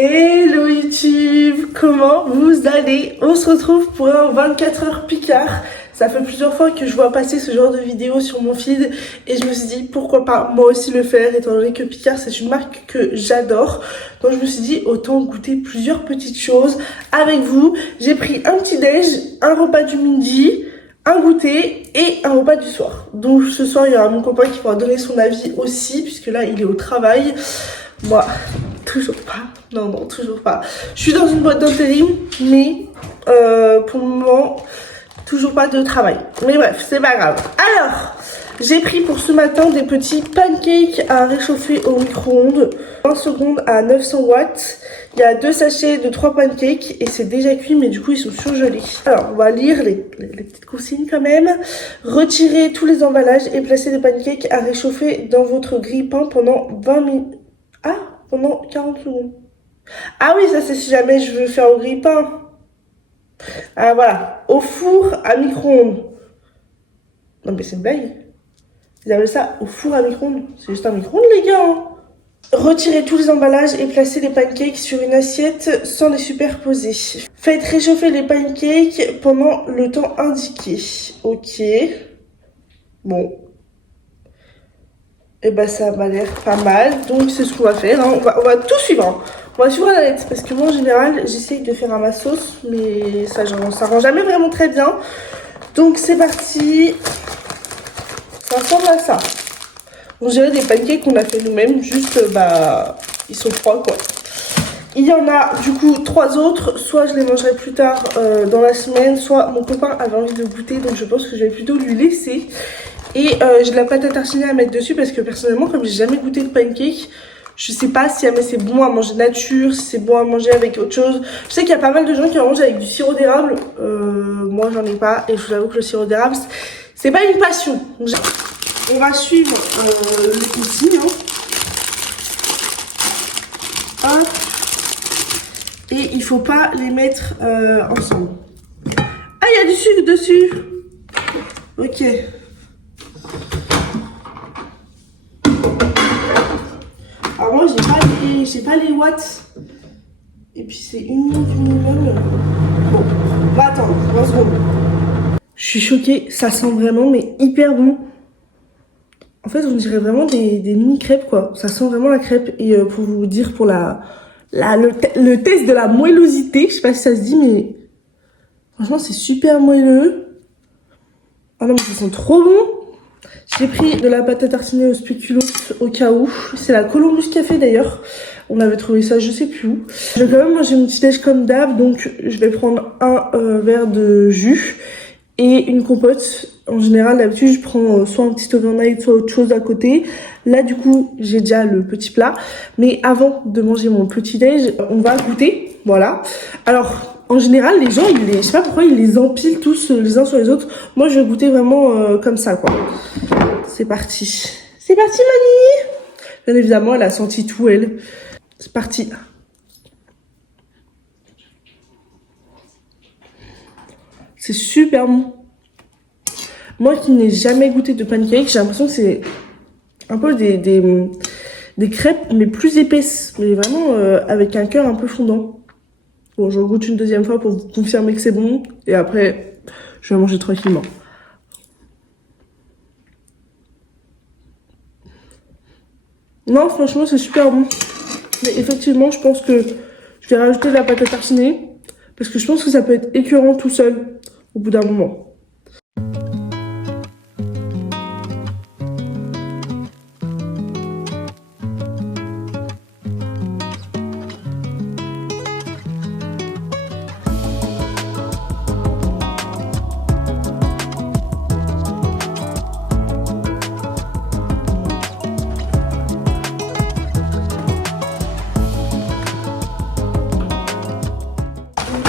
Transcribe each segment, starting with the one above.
Hello YouTube, comment vous allez? On se retrouve pour un 24 heures Picard. Ça fait plusieurs fois que je vois passer ce genre de vidéo sur mon feed et je me suis dit pourquoi pas moi aussi le faire, étant donné que Picard c'est une marque que j'adore. Donc je me suis dit autant goûter plusieurs petites choses avec vous. J'ai pris un petit déj, un repas du midi, un goûter et un repas du soir. Donc ce soir il y aura mon copain qui pourra donner son avis aussi, puisque là il est au travail. Moi, toujours pas. Non, toujours pas. Je suis dans une boîte d'intérim, mais pour le moment, toujours pas de travail. Mais bref, c'est pas grave. Alors, j'ai pris pour ce matin des petits pancakes à réchauffer au micro-ondes. 20 secondes à 900 watts. Il y a 2 sachets de 3 pancakes et c'est déjà cuit, mais du coup, ils sont surgelés. Alors, on va lire les petites consignes quand même. Retirez tous les emballages et placez les pancakes à réchauffer dans votre grille-pain pendant 20 minutes. Ah, pendant 40 secondes. Ah oui, ça c'est si jamais je veux faire au grille-pain. Ah voilà, au four à micro-ondes. Non mais c'est une blague. Ils appellent ça au four à micro-ondes. C'est juste un micro-ondes les gars. Hein. Retirez tous les emballages et placez les pancakes sur une assiette sans les superposer. Faites réchauffer les pancakes pendant le temps indiqué. Ok. Bon. Et bah ça m'a l'air pas mal, donc c'est ce qu'on va faire, hein. on va tout suivre, hein. On va suivre à la lettre, parce que moi en général j'essaye de faire à ma sauce, mais ça rend jamais vraiment très bien. Donc c'est parti, ça ressemble à ça. On dirait des pancakes qu'on a fait nous-mêmes, juste bah ils sont froids quoi. Il y en a du coup 3 autres, soit je les mangerai plus tard dans la semaine, soit mon copain avait envie de goûter, donc je pense que je vais plutôt lui laisser. Et j'ai de la pâte à tartiner à mettre dessus parce que personnellement, comme j'ai jamais goûté de pancake, je sais pas si jamais c'est bon à manger nature, si c'est bon à manger avec autre chose. Je sais qu'il y a pas mal de gens qui en mangent avec du sirop d'érable. Moi, j'en ai pas et je vous avoue que le sirop d'érable, c'est pas une passion. Donc, on va suivre les consignes. Hein. Hop. Et il faut pas les mettre ensemble. Ah, il y a du sucre dessus. Ok. Alors moi j'ai pas les watts. Et puis c'est une minute minimum. Bon, on va attendre, 20 secondes. Je suis choquée, ça sent vraiment mais hyper bon. En fait on dirait vraiment des mini crêpes quoi. Ça sent vraiment la crêpe. Et pour vous dire pour le test de la moellosité, je sais pas si ça se dit mais franchement c'est super moelleux. Ah non mais ça sent trop bon. J'ai pris de la pâte à tartiner au spéculoos au cas où. C'est la Columbus Café d'ailleurs. On avait trouvé ça je sais plus où. Je vais quand même manger mon petit déj comme d'hab. Donc je vais prendre un verre de jus et une compote. En général d'habitude je prends soit un petit overnight soit autre chose à côté. Là du coup j'ai déjà le petit plat. Mais avant de manger mon petit déj, on va goûter. Voilà. Alors en général, les gens, je sais pas pourquoi, ils les empilent tous les uns sur les autres. Moi, je vais goûter vraiment comme ça, quoi. C'est parti. C'est parti, Mani! Bien évidemment, elle a senti tout, elle. C'est parti. C'est super bon. Moi qui n'ai jamais goûté de pancake, j'ai l'impression que c'est un peu des crêpes, mais plus épaisses. Mais vraiment avec un cœur un peu fondant. Bon, j'en goûte une deuxième fois pour vous confirmer que c'est bon. Et après, je vais manger tranquillement. Non, franchement, c'est super bon. Mais effectivement, je pense que je vais rajouter de la pâte à tartiner. Parce que je pense que ça peut être écœurant tout seul au bout d'un moment.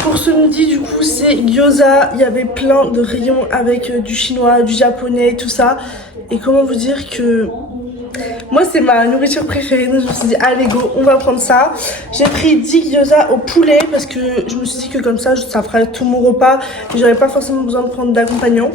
Pour ce midi du coup c'est gyoza, il y avait plein de rayons avec du chinois, du japonais, tout ça. Et comment vous dire que Moi, c'est ma nourriture préférée. Donc, je me suis dit, allez, go, on va prendre ça. J'ai pris 10 gyoza au poulet parce que je me suis dit que comme ça ferait tout mon repas. Et j'aurais pas forcément besoin de prendre d'accompagnant.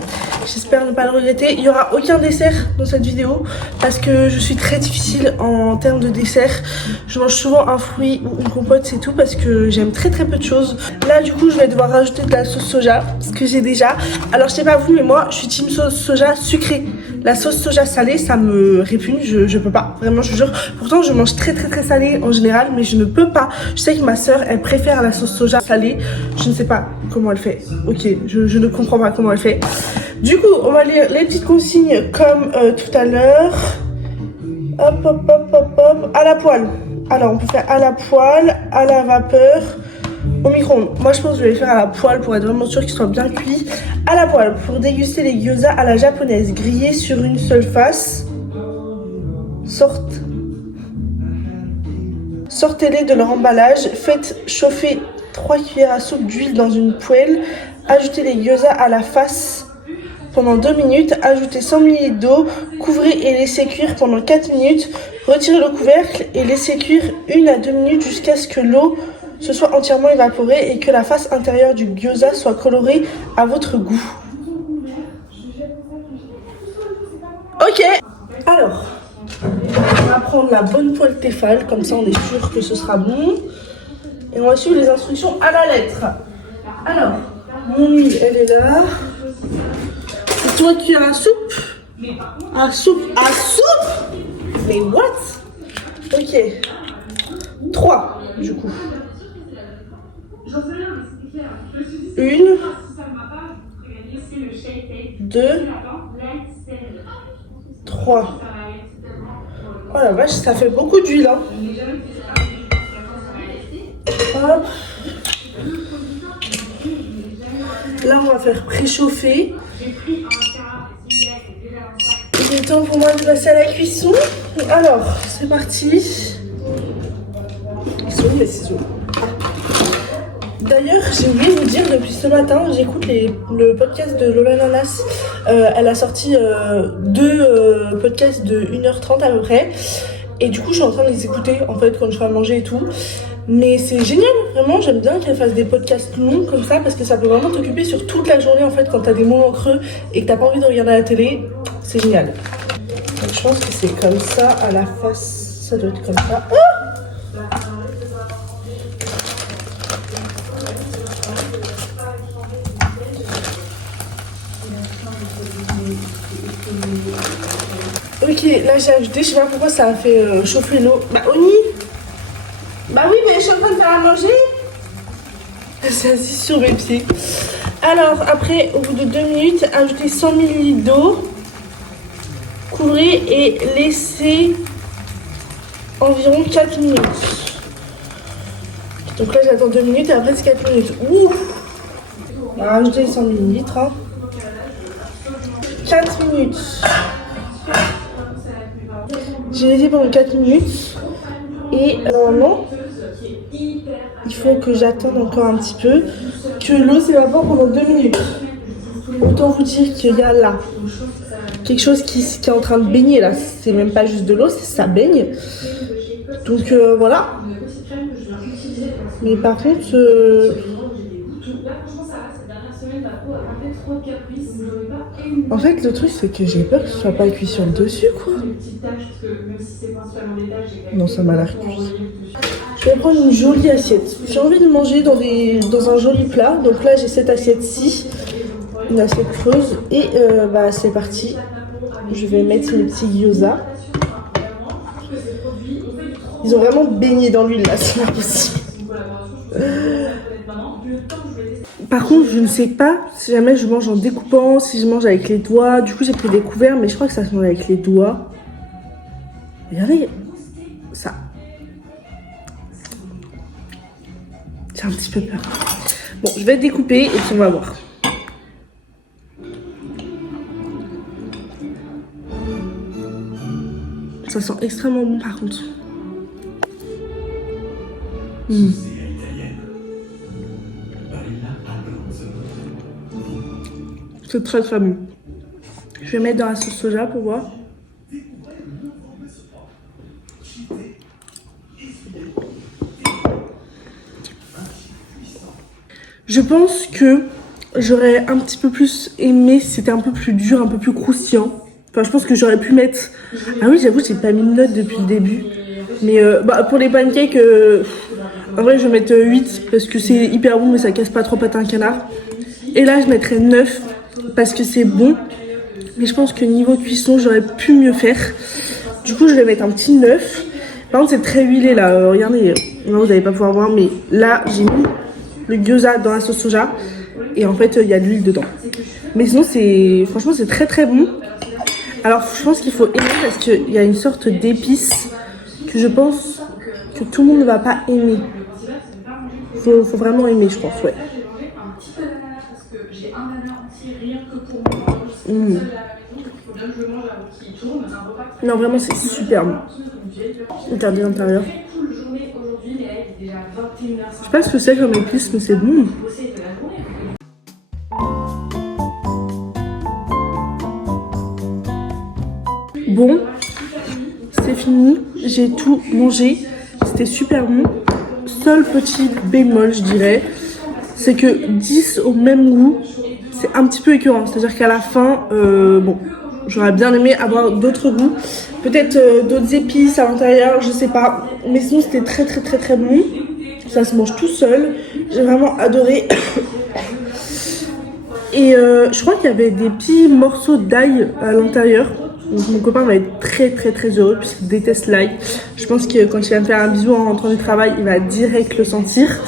J'espère ne pas le regretter. Il y aura aucun dessert dans cette vidéo parce que je suis très difficile en termes de dessert. Je mange souvent un fruit ou une compote, c'est tout, parce que j'aime très peu de choses. Là, du coup, je vais devoir rajouter de la sauce soja, ce que j'ai déjà. Alors, je sais pas vous, mais moi, je suis team sauce soja sucrée. La sauce soja salée, ça me répugne, je peux pas, vraiment, je vous jure. Pourtant, je mange très salé en général, mais je ne peux pas. Je sais que ma soeur, elle préfère la sauce soja salée. Je ne sais pas comment elle fait. Ok, je ne comprends pas comment elle fait. Du coup, on va lire les petites consignes comme tout à l'heure. Hop, à la poêle. Alors, on peut faire à la poêle, à la vapeur, au micro-ondes. Moi, je pense que je vais les faire à la poêle pour être vraiment sûre qu'ils soient bien cuits. À la poêle, pour déguster les gyoza à la japonaise, grillés sur une seule face. Sortez-les de leur emballage. Faites chauffer 3 cuillères à soupe d'huile dans une poêle. Ajoutez les gyoza à la face pendant 2 minutes. Ajoutez 100 ml d'eau. Couvrez et laissez cuire pendant 4 minutes. Retirez le couvercle et laissez cuire 1 à 2 minutes jusqu'à ce que l'eau se soit entièrement évaporée et que la face intérieure du gyoza soit colorée à votre goût. Ok. Alors, on va prendre la bonne poêle Tefal, comme ça on est sûr que ce sera bon. Et on va suivre les instructions à la lettre. Alors, mon huile, elle est là. C'est toi qui as la soupe. À soupe. Mais what? Ok. 3, du coup. 1, 2, 3. Oh la vache, ça fait beaucoup d'huile, hein. Hop. Là, on va faire préchauffer. Il est temps pour moi de passer à la cuisson. Alors, c'est parti. Ils sont où les ciseaux? D'ailleurs, j'ai oublié de vous dire, depuis ce matin, j'écoute le podcast de Lola Nanas. Elle a sorti 2 podcasts de 1h30 à peu près. Et du coup, je suis en train de les écouter, en fait, quand je fais à manger et tout. Mais c'est génial, vraiment, j'aime bien qu'elle fasse des podcasts longs comme ça, parce que ça peut vraiment t'occuper sur toute la journée, en fait, quand t'as des moments creux et que t'as pas envie de regarder la télé. C'est génial. Donc, je pense que c'est comme ça, à la face, ça doit être comme ça. Oh! Ok, là j'ai ajouté, je sais pas pourquoi ça a fait chauffer l'eau. Bah Oni. Bah oui, mais je suis en train de faire à manger. C'est assis sur mes pieds. Alors après, au bout de 2 minutes, ajoutez 100 ml d'eau. Couvrez et laissez environ 4 minutes. Donc là j'attends 2 minutes et après c'est 4 minutes. Ouh. On va rajouter 100 ml. Hein. 4 minutes. J'ai laissé pendant 4 minutes. Et normalement, il faut que j'attende encore un petit peu que l'eau s'évapore pendant 2 minutes. Autant vous dire qu'il y a là quelque chose qui est en train de baigner là. C'est même pas juste de l'eau, ça baigne. Donc voilà. Mais par contre, en fait le truc c'est que j'ai peur que ce soit pas cuit sur le dessus quoi. Non, ça m'a l'air cuit. Je vais prendre une jolie assiette. J'ai envie de manger dans un joli plat. Donc là j'ai cette assiette-ci, une assiette creuse. Et bah c'est parti. Je vais mettre mes petits gyoza. Ils ont vraiment baigné dans l'huile là, c'est pas possible. Par contre, je ne sais pas si jamais je mange en découpant, si je mange avec les doigts. Du coup, j'ai pris des couverts, mais je crois que ça se mange avec les doigts. Regardez ça. J'ai un petit peu peur. Bon, je vais découper et puis on va voir. Ça sent extrêmement bon par contre. C'est très bon. Je vais mettre dans la sauce soja pour voir. Je pense que j'aurais un petit peu plus aimé si c'était un peu plus dur, un peu plus croustillant. Enfin, je pense que j'aurais pu mettre... Ah oui, j'avoue, j'ai pas mis de note depuis le début. Mais pour les pancakes, en vrai, je vais mettre 8 parce que c'est hyper bon, mais ça casse pas trop patin un canard. Et là, je mettrais 9 parce que c'est bon. Mais je pense que niveau cuisson, j'aurais pu mieux faire. Du coup, je vais mettre un petit 9. Par contre, c'est très huilé là. Regardez, non, vous n'allez pas pouvoir voir, mais là, j'ai mis le gyoza dans la sauce soja. Et en fait, il y a de l'huile dedans. Mais sinon, franchement, c'est très très bon. Alors, je pense qu'il faut aimer parce qu'il y a une sorte d'épice que je pense que tout le monde ne va pas aimer. Faut vraiment aimer, je pense, ouais. Mmh. Non, vraiment, c'est super bon. Regardez l'intérieur. Je sais pas ce que c'est comme épice, mais c'est bon. Bon, c'est fini. J'ai tout mangé. C'était super bon. Seul petit bémol, je dirais, c'est que 10 au même goût, c'est un petit peu écœurant. C'est-à-dire qu'à la fin, bon, j'aurais bien aimé avoir d'autres goûts. Peut-être d'autres épices à l'intérieur, je sais pas. Mais sinon, c'était très très très très bon. Ça se mange tout seul. J'ai vraiment adoré. Et je crois qu'il y avait des petits morceaux d'ail à l'intérieur. Donc mon copain va être très très très heureux puisqu'il déteste l'ail. Je pense que quand il va me faire un bisou en rentrant du travail, il va direct le sentir.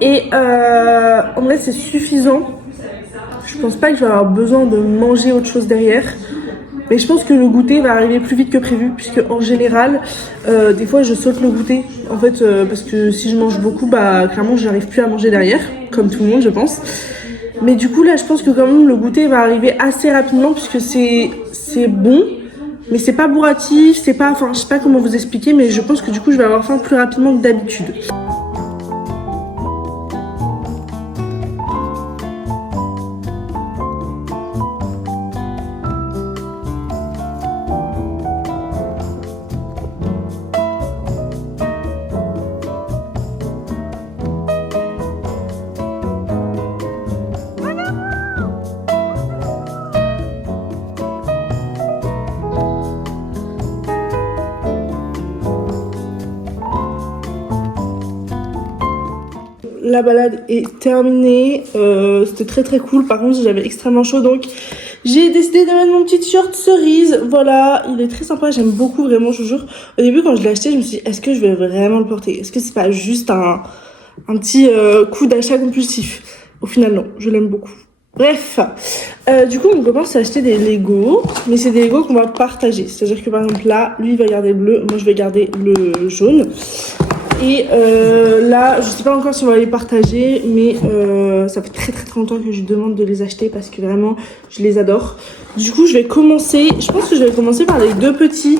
Et en vrai, c'est suffisant. Je pense pas que je vais avoir besoin de manger autre chose derrière. Mais je pense que le goûter va arriver plus vite que prévu, puisque en général, des fois je saute le goûter. En fait, parce que si je mange beaucoup, bah clairement j'arrive plus à manger derrière, comme tout le monde je pense. Mais du coup là, je pense que quand même le goûter va arriver assez rapidement, puisque c'est bon, mais c'est pas bourratif, c'est pas, enfin je sais pas comment vous expliquer, mais je pense que du coup je vais avoir faim plus rapidement que d'habitude. La balade est terminée, c'était très très cool. Par contre j'avais extrêmement chaud, donc j'ai décidé de mettre mon petit t-shirt cerise. Voilà, il est très sympa, j'aime beaucoup vraiment, je vous jure. Au début quand je l'ai acheté, je me suis dit est-ce que je vais vraiment le porter? Est-ce que c'est pas juste un petit coup d'achat compulsif? Au final non, je l'aime beaucoup. Bref, du coup mon copain s'est acheté des Lego, mais c'est des Lego qu'on va partager. C'est-à-dire que par exemple là, lui il va garder le bleu, moi je vais garder le jaune. Et là, je sais pas encore si on va les partager, mais ça fait très très très longtemps que je lui demande de les acheter parce que vraiment, je les adore. Du coup, je pense que je vais commencer par les deux petits,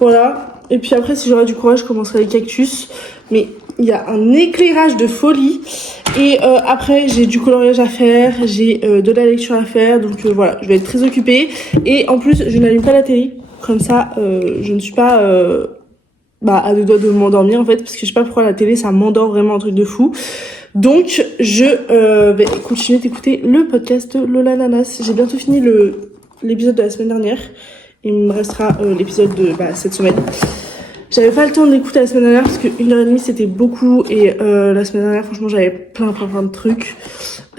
voilà. Et puis après, si j'aurai du courage, je commencerai les cactus. Mais il y a un éclairage de folie. Et après, j'ai du coloriage à faire, j'ai de la lecture à faire, donc voilà, je vais être très occupée. Et en plus, je n'allume pas la télé, comme ça, je ne suis pas... à deux doigts de m'endormir en fait, parce que je sais pas pourquoi la télé ça m'endort vraiment, un truc de fou. Donc je vais continuer d'écouter le podcast de Lola Nanas. J'ai bientôt fini l'épisode de la semaine dernière. Il me restera l'épisode de cette semaine. J'avais pas le temps d'écouter la semaine dernière parce que 1h30 c'était beaucoup, et la semaine dernière franchement j'avais plein de trucs.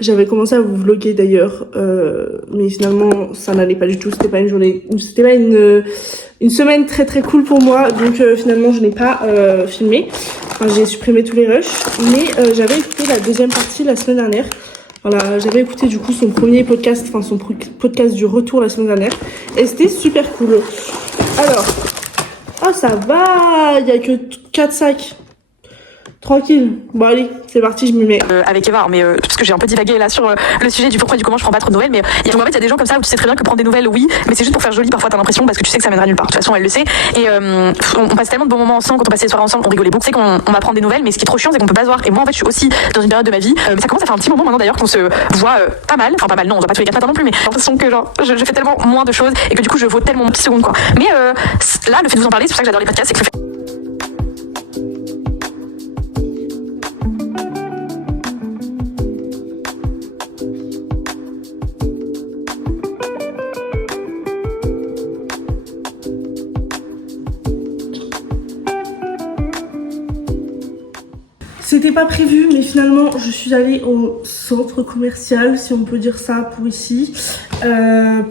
J'avais commencé à vous vlogger d'ailleurs, mais finalement ça n'allait pas du tout. C'était pas une semaine très très cool pour moi, donc finalement je n'ai pas filmé. Enfin, j'ai supprimé tous les rushs, mais j'avais écouté la deuxième partie la semaine dernière. Voilà, j'avais écouté du coup son premier podcast, enfin son podcast du retour la semaine dernière, et c'était super cool. Alors, ça va, il y a que 4 sacs. Tranquille. Bon allez, c'est parti, je m'y mets. Avec Eva, mais parce que j'ai un peu divagué là sur le sujet du pourquoi et du comment je prends pas trop de nouvelles, mais en fait il y a des gens comme ça où tu sais très bien que prendre des nouvelles, oui, mais c'est juste pour faire joli, parfois t'as l'impression, parce que tu sais que ça mènera nulle part. De toute façon elle le sait, et on passe tellement de bons moments ensemble, quand on passait les soirées ensemble, on rigolait beaucoup, c'est qu'on va prendre des nouvelles, mais ce qui est trop chiant c'est qu'on peut pas se voir. Et moi en fait je suis aussi dans une période de ma vie, mais ça commence à faire un petit moment maintenant d'ailleurs qu'on se voit pas mal, enfin pas mal, non on se voit pas tous les 4 matins non plus, mais j'ai l'impression que genre je fais tellement moins de choses et que du coup je vaux tellement mon petit seconde quoi. Mais là le fait de vous en parler, c'est pour ça que j'adore les podcasts, c'est que C'était pas prévu, mais finalement je suis allée au centre commercial, si on peut dire ça pour ici,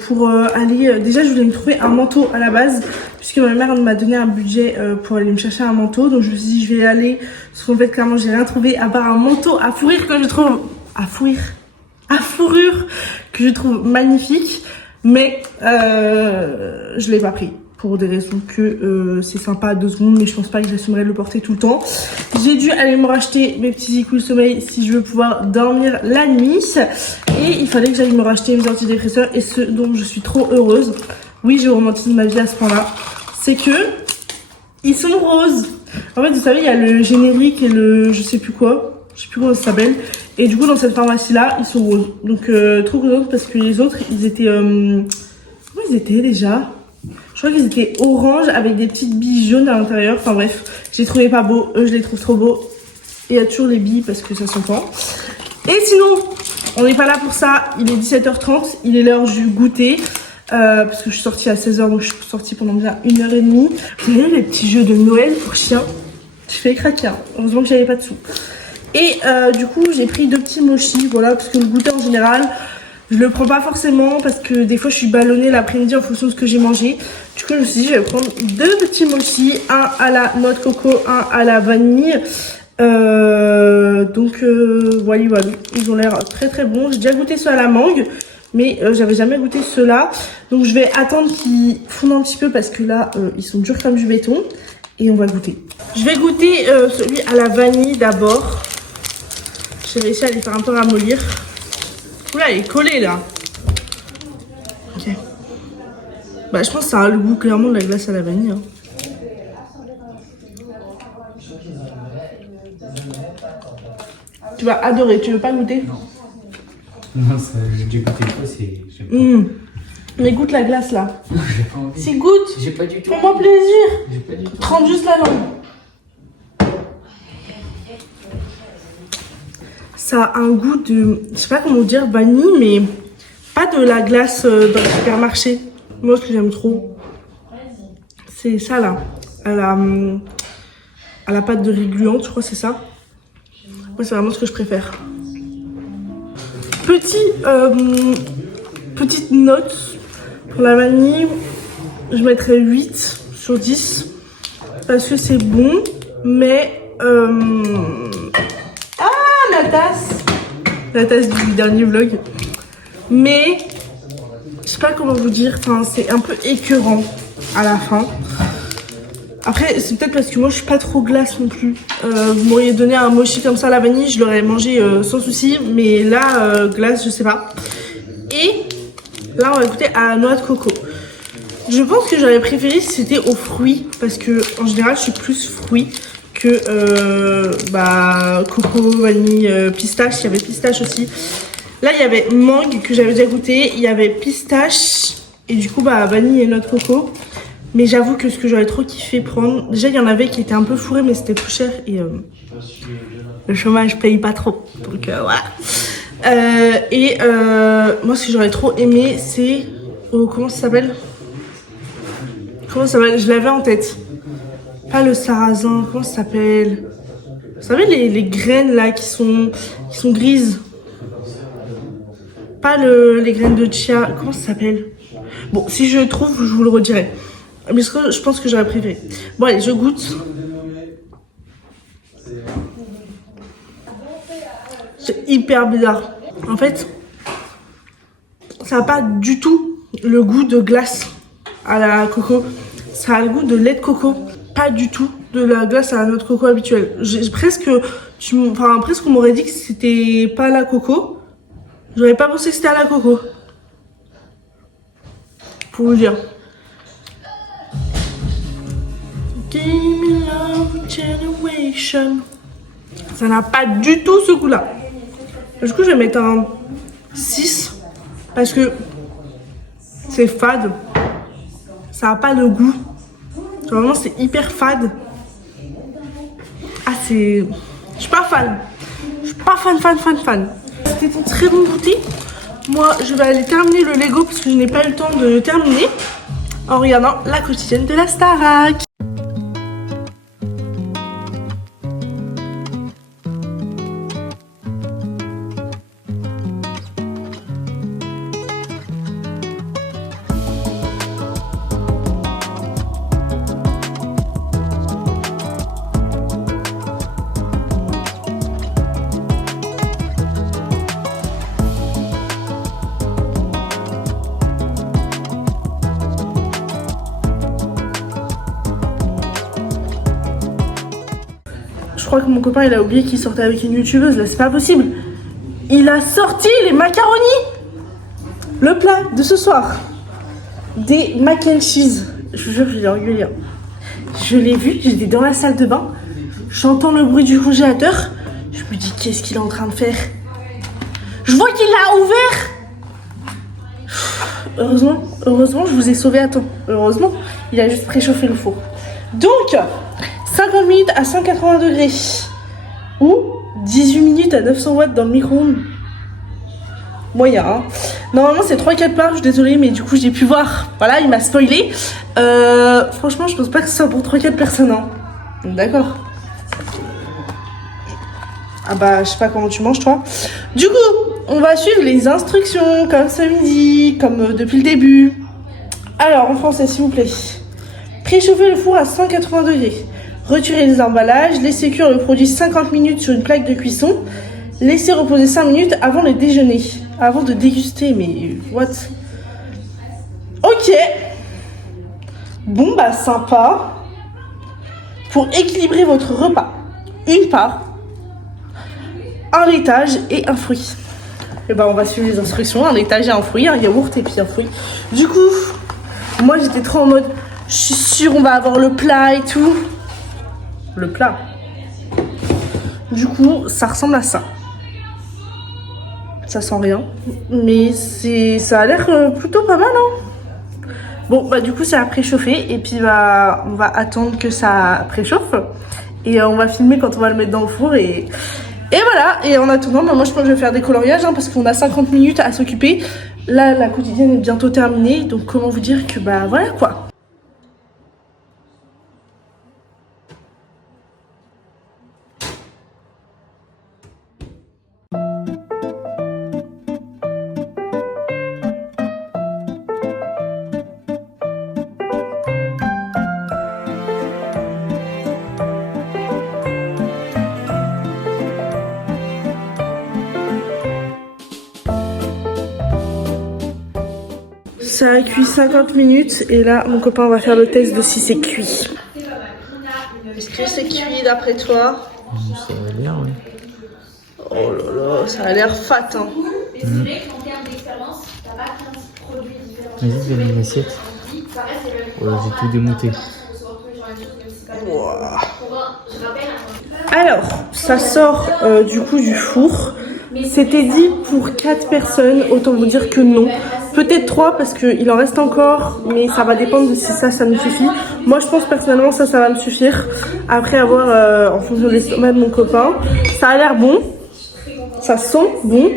pour aller... déjà je voulais me trouver un manteau à la base, puisque ma mère m'a donné un budget pour aller me chercher un manteau, donc je me suis dit je vais aller, parce qu'en fait clairement j'ai rien trouvé à part un manteau à fourrure que je trouve... à fourrure que je trouve magnifique, mais je l'ai pas pris. Pour des raisons que c'est sympa à 2 secondes, mais je pense pas que j'assumerai de le porter tout le temps. J'ai dû aller me racheter mes petits écoules sommeil si je veux pouvoir dormir la nuit. Et il fallait que j'aille me racheter mes antidépresseurs, et ce dont je suis trop heureuse. Oui, je romantise ma vie à ce point-là. C'est que ils sont roses. En fait, vous savez, il y a le générique et le je sais plus quoi. Je sais plus comment ça s'appelle. Et du coup, dans cette pharmacie-là, ils sont roses. Donc, trop contente parce que les autres, ils étaient... comment ils étaient déjà? Je crois qu'ils étaient orange avec des petites billes jaunes à l'intérieur. Enfin bref, je les trouvais pas beaux. Eux, je les trouve trop beaux. Et il y a toujours les billes parce que ça s'entend. Et sinon, on n'est pas là pour ça. Il est 17h30. Il est l'heure du goûter. Parce que je suis sortie à 16h, donc je suis sortie pendant bien 1h30. Vous avez les petits jeux de Noël pour chiens. Je fais craquer. Hein. Heureusement que j'avais pas de sous. Et du coup, j'ai pris 2 petits mochis. Voilà, parce que le goûter en général... je le prends pas forcément parce que des fois je suis ballonnée l'après-midi en fonction de ce que j'ai mangé. Du coup je me suis dit je vais prendre 2 petits mochis, un à la noix de coco, un à la vanille. Voilà, ils ont l'air très très bons. J'ai déjà goûté ceux à la mangue, mais j'avais jamais goûté ceux-là. Donc je vais attendre qu'ils fondent un petit peu parce que là ils sont durs comme du béton. Et on va goûter. Je vais goûter celui à la vanille d'abord. J'ai réussi à les faire un peu ramollir. Oula, il est collé là. Ok. Bah, je pense que ça a le goût clairement de la glace à la vanille. Hein. Tu vas adorer. Tu veux pas goûter? Non, j'ai déjà goûté une fois, c'est... Mais goûte la glace là. J'ai pas envie. Si goûte. J'ai pas du tout. Fais-moi plaisir. J'ai pas du tout. Trempe juste la langue. Ça a un goût de, je sais pas comment dire, vanille, mais pas de la glace dans le supermarché. Moi, ce que j'aime trop, c'est ça là, à la pâte de riz gluante, je crois que c'est ça. Moi, c'est vraiment ce que je préfère. Petite note pour la vanille, je mettrais 8 sur 10 parce que c'est bon, mais la tasse du dernier vlog, mais je sais pas comment vous dire, enfin c'est un peu écœurant à la fin. Après c'est peut-être parce que moi je suis pas trop glace non plus. Vous m'auriez donné un mochi comme ça à la vanille, je l'aurais mangé sans souci, mais là glace je sais pas. Et là on va goûter à la noix de coco. Je pense que j'aurais préféré si c'était aux fruits, parce que en général je suis plus fruits que coco, vanille, pistache. Il y avait pistache aussi. Là il y avait mangue que j'avais déjà goûté, il y avait pistache et du coup vanille et noix de coco. Mais j'avoue que ce que j'aurais trop kiffé prendre, déjà il y en avait qui étaient un peu fourrés mais c'était plus cher et le chômage paye pas trop, donc voilà. Moi ce que j'aurais trop aimé c'est, comment ça s'appelle, je l'avais en tête. Pas le sarrasin, comment ça s'appelle? Vous savez les graines là qui sont grises. Pas les graines de chia, comment ça s'appelle? Bon, si je le trouve, je vous le redirai. Mais je pense que j'aurais préféré. Bon allez, je goûte. C'est hyper bizarre. En fait, ça n'a pas du tout le goût de glace à la coco. Ça a le goût de lait de coco. Pas du tout de la glace à la noix de coco habituelle. Presque on m'aurait dit que c'était pas la coco. J'aurais pas pensé que c'était à la coco. Pour vous dire. Give me love generation. Ça n'a pas du tout ce goût-là. Du coup, je vais mettre un 6 parce que c'est fade. Ça n'a pas de goût. Vraiment, c'est hyper fade. Ah, c'est... Je suis pas fan. Je suis pas fan. C'était un très bon goûter. Moi, je vais aller terminer le Lego parce que je n'ai pas eu le temps de le terminer en regardant la quotidienne de la Starac. crois que mon copain il a oublié qu'il sortait avec une youtubeuse, là c'est pas possible. Il a sorti les macaronis. Le plat de ce soir. Des mac and cheese. Je vous jure, je l'ai engueulé. Je l'ai vu, j'étais dans la salle de bain. J'entends le bruit du congélateur. Je me dis, qu'est-ce qu'il est en train de faire? Je vois qu'il l'a ouvert. Heureusement, je vous ai sauvé à temps. Heureusement, il a juste préchauffé le four. Donc, 50 minutes à 180 degrés. Ou 18 minutes à 900 watts dans le micro-ondes. Moyen, hein. Normalement, c'est 3-4 plats, je suis désolée, mais du coup, j'ai pu voir. Voilà, il m'a spoilé. Franchement, je pense pas que ce soit pour 3-4 personnes, hein. D'accord. Ah bah, je sais pas comment tu manges, toi. Du coup, on va suivre les instructions, comme ce midi, comme depuis le début. Alors, en français, s'il vous plaît. Préchauffer le four à 180 degrés. Retirer les emballages. Laisser cuire le produit 50 minutes sur une plaque de cuisson. Laisser reposer 5 minutes avant le déjeuner. Avant de déguster, mais what? Ok. Bon, bah, sympa. Pour équilibrer votre repas, une part, un laitage et un fruit. Et bah, on va suivre les instructions. Un laitage et un fruit, un yaourt et puis un fruit. Du coup, moi, j'étais trop en mode, je suis sûre on va avoir le plat et tout. Le plat. Du coup, ça ressemble à ça. Ça sent rien, mais ça a l'air plutôt pas mal, hein. Bon, bah du coup, ça a préchauffé et puis bah, on va attendre que ça préchauffe et on va filmer quand on va le mettre dans le four et voilà. Et en attendant, bah, moi je pense que je vais faire des coloriages, hein, parce qu'on a 50 minutes à s'occuper. Là, la quotidienne est bientôt terminée, donc comment vous dire que bah voilà quoi. Ça a cuit 50 minutes et là mon copain va faire le test de si c'est cuit. Est-ce que c'est cuit d'après toi? Ça a l'air, oui. Oh là là, ça a l'air fat, hein. Vas-y, donne une assiette. Voilà, j'ai tout démonté. Wow. Alors, ça sort du coup du four. C'était dit pour 4 personnes, autant vous dire que non. Peut-être 3 parce qu'il en reste encore, mais ça va dépendre de si ça nous suffit. Moi je pense personnellement ça va me suffire. Après avoir en fonction de l'estomac de mon copain. Ça a l'air bon, ça sent bon.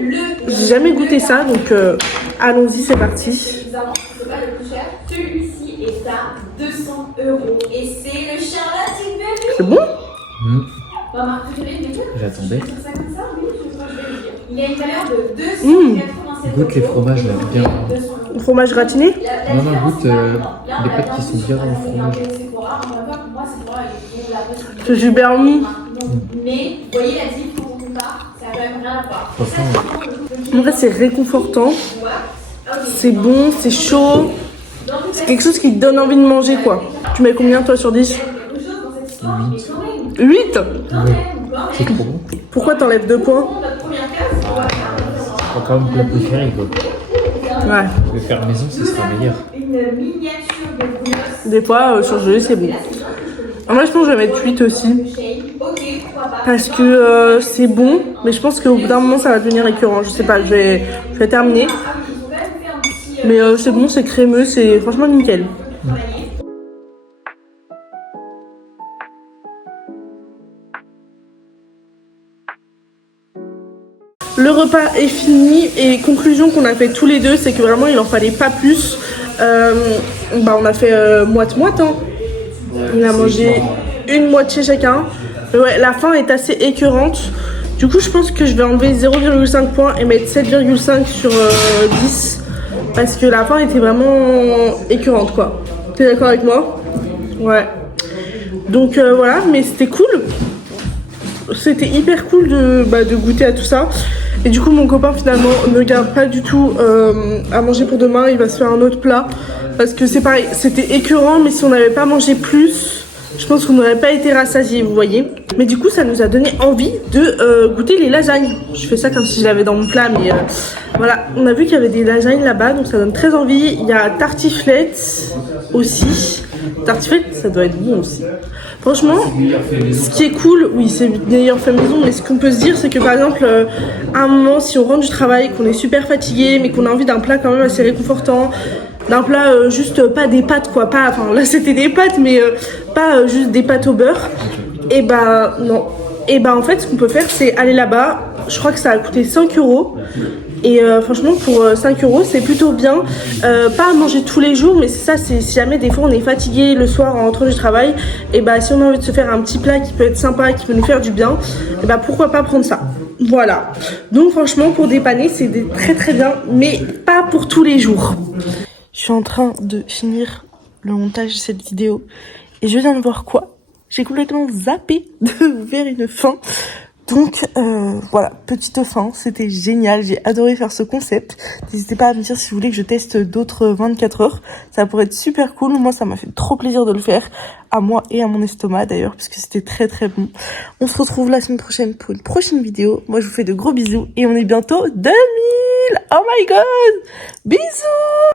J'ai jamais goûté ça, donc allons-y, c'est parti. Celui-ci est à 200 € et c'est le Charlotte. C'est bon? J'attendais. Il y a une valeur de 287 Goûte les fromages là, bien. Le fromage gratiné? Non, goûte les pâtes qui sont bien dans le fromage. C'est super mou. Mais vous voyez la diff pour mon part, ça a quand même rien à voir. En vrai c'est réconfortant. C'est bon, c'est chaud. C'est quelque chose qui te donne envie de manger quoi. Tu mets combien toi sur 10? 8. 8? C'est trop bon. Pourquoi t'enlèves 2 points? C'est quand même plat préféré quoi. Ouais. Le faire maison, ce sera meilleur. Des fois, surgelé, c'est bon. Moi, je pense que je vais mettre 8 aussi. Parce que c'est bon, mais je pense qu'au bout d'un moment, ça va devenir écœurant. Je sais pas, je vais terminer. Mais c'est bon, c'est crémeux, c'est franchement nickel. Le repas est fini et conclusion qu'on a fait tous les deux, c'est que vraiment il en fallait pas plus. On a fait moite-moite, hein. On a mangé une moitié chacun. Mais ouais, la fin est assez écœurante. Du coup je pense que je vais enlever 0,5 points et mettre 7,5 sur 10. Parce que la fin était vraiment écœurante quoi. T'es d'accord avec moi? Ouais. Donc voilà, mais c'était cool. C'était hyper cool de goûter à tout ça. Et du coup mon copain finalement ne garde pas du tout à manger pour demain. Il va se faire un autre plat. Parce que c'est pareil, c'était écœurant. Mais si on n'avait pas mangé plus, Je pense qu'on n'aurait pas été rassasiés, vous voyez. Mais du coup, ça nous a donné envie de goûter les lasagnes. Je fais ça comme si je l'avais dans mon plat, mais voilà. On a vu qu'il y avait des lasagnes là-bas, donc ça donne très envie. Il y a tartiflette aussi. Tartiflette, ça doit être bon aussi. Franchement, ce qui est cool, oui, c'est meilleur fait maison, mais ce qu'on peut se dire, c'est que par exemple, à un moment, si on rentre du travail, qu'on est super fatigué, mais qu'on a envie d'un plat quand même assez réconfortant, d'un plat juste pas des pâtes quoi, pas, enfin là c'était des pâtes, mais pas juste des pâtes au beurre, et bah non. Et bah en fait, ce qu'on peut faire, c'est aller là-bas. Je crois que ça a coûté 5 €. Et franchement, pour 5 €, c'est plutôt bien. Pas à manger tous les jours, mais c'est ça, c'est si jamais des fois on est fatigué le soir en rentrant du travail, et bah si on a envie de se faire un petit plat qui peut être sympa, qui peut nous faire du bien, et bah pourquoi pas prendre ça. Voilà. Donc franchement, pour dépanner, c'est très très bien, mais pas pour tous les jours. Je suis en train de finir le montage de cette vidéo et je viens de voir quoi? J'ai complètement zappé de vous faire une fin. Donc voilà, petite fin, c'était génial, j'ai adoré faire ce concept. N'hésitez pas à me dire si vous voulez que je teste d'autres 24 heures, ça pourrait être super cool. Moi ça m'a fait trop plaisir de le faire, à moi et à mon estomac d'ailleurs, puisque c'était très très bon. On se retrouve la semaine prochaine pour une prochaine vidéo. Moi je vous fais de gros bisous et on est bientôt 2000. Oh my god, bisous.